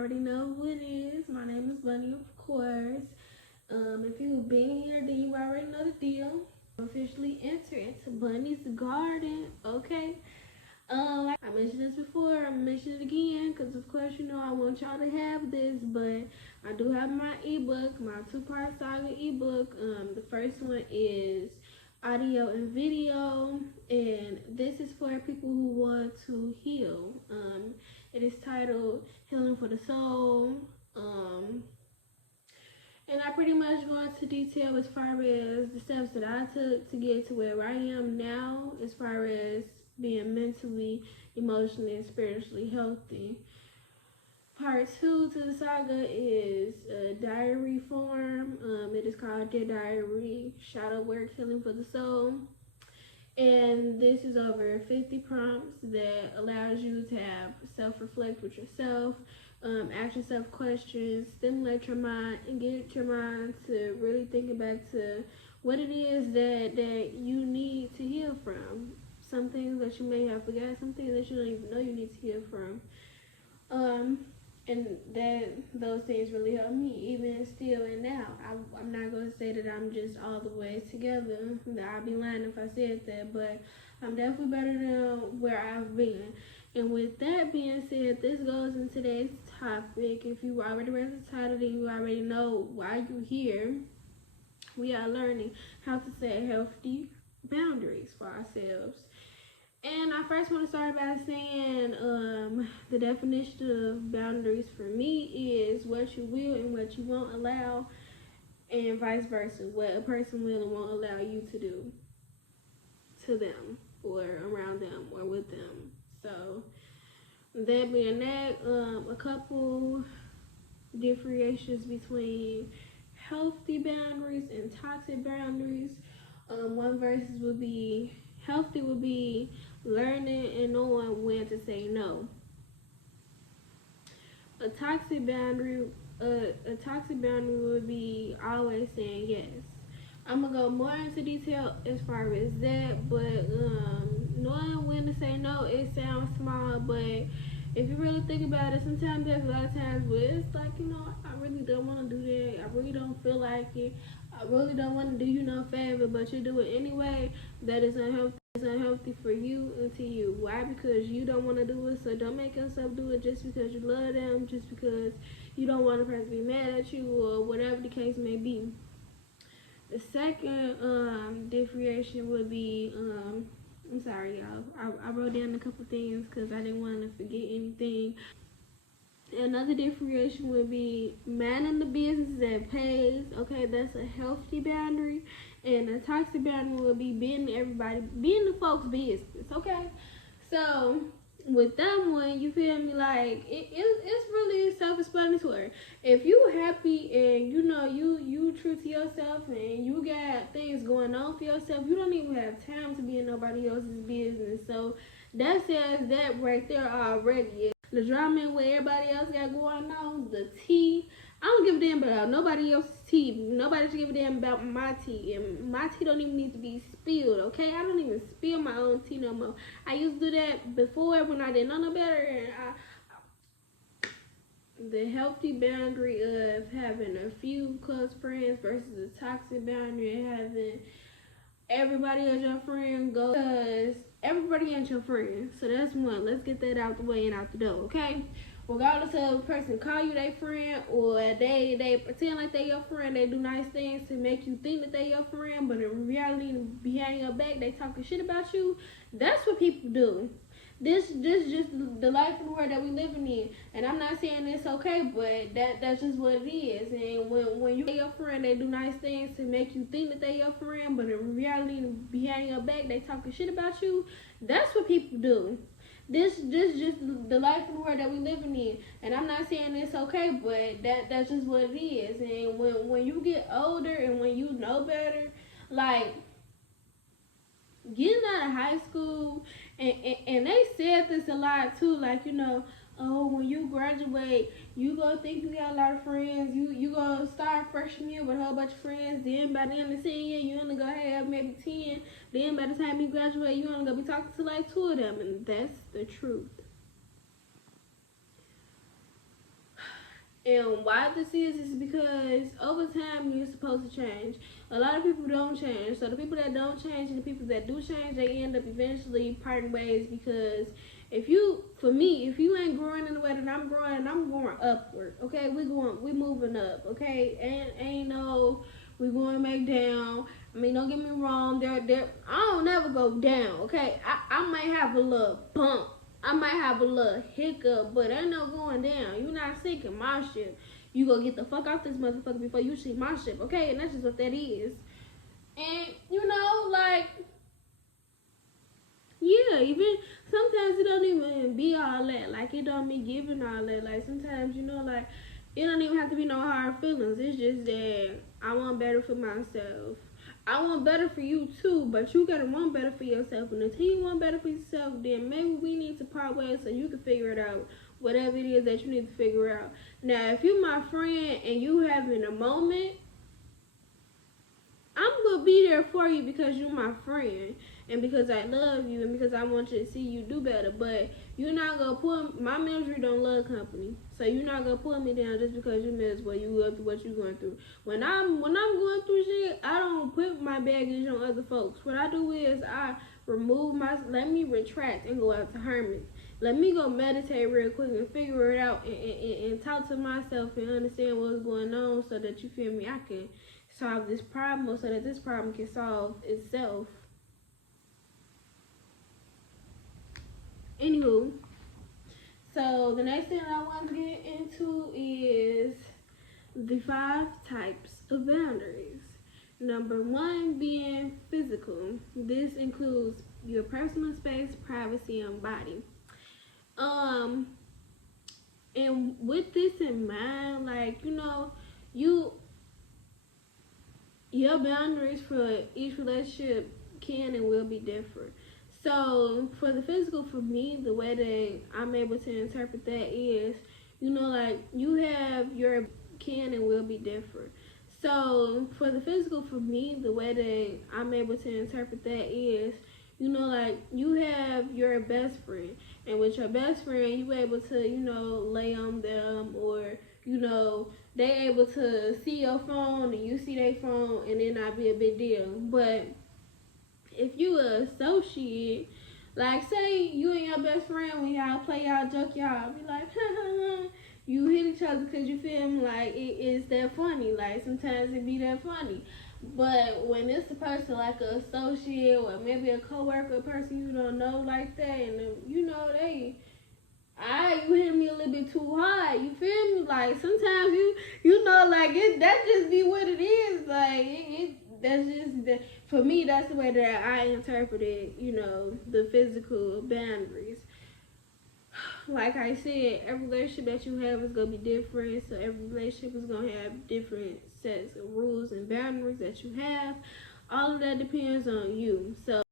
already know who it is. My name is Bunny, of course. If you've been here, then you already know the deal. Officially enter into Bunny's garden, okay? Like I mentioned this before, I'm mentioning it again, because of course, you know, I want y'all to have this, but I do have my ebook, my 2-part saga ebook. The first one is audio and video, and this is for people who want to heal. It is titled Healing for the Soul. And I pretty much go into detail as far as the steps that I took to get to where I am now, as far as being mentally, emotionally, and spiritually healthy. Part 2 to the saga is diary form. It is called Dear Diary, Shadow Work, Healing for the Soul. And this is over 50 prompts that allows you to have self-reflect with yourself, ask yourself questions, stimulate your mind, and get your mind to really think back to what it is that you need to heal from. Some things that you may have forgot, some things that you don't even know you need to heal from. And those things really help me, even still and now. I'm not going to say that I'm just all the way together. I'd be lying if I said that, but I'm definitely better than where I've been. And with that being said, this goes into today's topic. If you already read the title, then you already know why you're here. We are learning how to set healthy boundaries for ourselves. And I first want to start by saying the definition of boundaries for me is what you will and what you won't allow, and vice versa, what a person will and won't allow you to do to them or around them or with them. So that being that, a couple differentiations between healthy boundaries and toxic boundaries. One versus would be healthy would be learning and knowing when to say no. A toxic boundary would be always saying yes. I'm gonna go more into detail as far as that, but knowing when to say no, it sounds small, but if you really think about it, sometimes there's a lot of times where it's like, you know, I really don't want to do that. I really don't feel like it. I really don't want to do you no favor, but you do it anyway. That is unhealthy. It's unhealthy for you and to you. Why? Because you don't want to do it, so don't make yourself do it just because you love them, just because you don't want a person to be mad at you, or whatever the case may be. The second differentiation would be, I'm sorry, y'all. I wrote down a couple things because I didn't want to forget anything. Another differentiation would be manning the business that pays. Okay, that's a healthy boundary. And a toxic boundary would be being the folks' business. Okay, so with that one, you feel me? Like it's really self-explanatory. If you happy and you know you true to yourself and you got things going on for yourself, you don't even have time to be in nobody else's business. So that says that right there already. The drama and what everybody else got going on, the tea. I don't give a damn about nobody else's tea. Nobody should give a damn about my tea. And my tea don't even need to be spilled, okay? I don't even spill my own tea no more. I used to do that before when I didn't know no better. And the healthy boundary of having a few close friends versus the toxic boundary of having everybody as your friend, go, because everybody ain't your friend. So that's one. Let's get that out the way and out the door, okay? Regardless of a person call you their friend or they pretend like they your friend, they do nice things to make you think that they your friend, but in reality, behind your back, they talking shit about you. That's what people do. This just the life of the world that we living in, and I'm not saying it's okay, but that's just what it is. And when you your friend, they do nice things to make you think that they your friend, but in reality, behind your back, they talking shit about you. That's what people do. This just the life of the world that we living in, and I'm not saying it's okay, but that's just what it is. And when you get older and when you know better, like getting out of high school, and they said this a lot too, like, you know, oh, when you graduate, you gonna think you got a lot of friends, you gonna start freshman year with a whole bunch of friends, then by the end of the senior year, you only gonna have maybe 10, then by the time you graduate, you only gonna be talking to like 2 of them, and that's the truth. And why this is because over time you're supposed to change. A lot of people don't change. So the people that don't change and the people that do change, they end up eventually parting ways because for me, if you ain't growing in the way that I'm growing upward. Okay, we moving up. Okay, ain't no we going back down. I mean, don't get me wrong. I don't never go down. Okay, I might have a little bump. I might have a little hiccup, but ain't no going down. You not sinking my ship. You go get the fuck off this motherfucker before you sink my ship. Okay, and that's just what that is. And like, yeah, even sometimes it don't even be all that. Like, it don't be giving all that. Like, sometimes, like, it don't even have to be no hard feelings. It's just that I want better for myself. I want better for you too, but you gotta want better for yourself. And until you want better for yourself, then maybe we need to part ways so you can figure it out. Whatever it is that you need to figure out. Now, if you're my friend and you having a moment, I'm gonna be there for you because you're my friend and because I love you and because I want you to see you do better. But you're not gonna my ministry don't love company, so you're not gonna pull me down just because you miss what you go through, what you're going through. When I'm going through shit, I don't put my baggage on other folks. What I do is I let me retract and go out to hermit. Let me go meditate real quick and figure it out and talk to myself and understand what's going on so that you feel me, I can solve this problem so that this problem can solve itself. Anywho, so the next thing I want to get into is the 5 types of boundaries. Number 1 being physical. This includes your personal space, privacy, and body. And with this in mind, like, your boundaries for each relationship can and will be different. So for the physical, for me, the way that I'm able to interpret that is, like, you have your can and will be different. So for the physical, for me, the way that I'm able to interpret that is, like, you have your best friend, and with your best friend, you able to, lay on them, or, they able to see your phone and you see their phone, and it not be a big deal. But if you an associate, like, say you and your best friend, when y'all play, y'all joke, y'all be like, you hit each other because you feel me, like, it is that funny. Like, sometimes it be that funny. But when it's a person like an associate or maybe a coworker, a person you don't know like that, and you hit me a little bit too hard. You feel me? Like, sometimes like, that just be what it is. Like, that's just the, for me, that's the way that I interpreted, the physical boundaries. Like I said, every relationship that you have is going to be different. So every relationship is going to have different sets of rules and boundaries that you have. All of that depends on you. So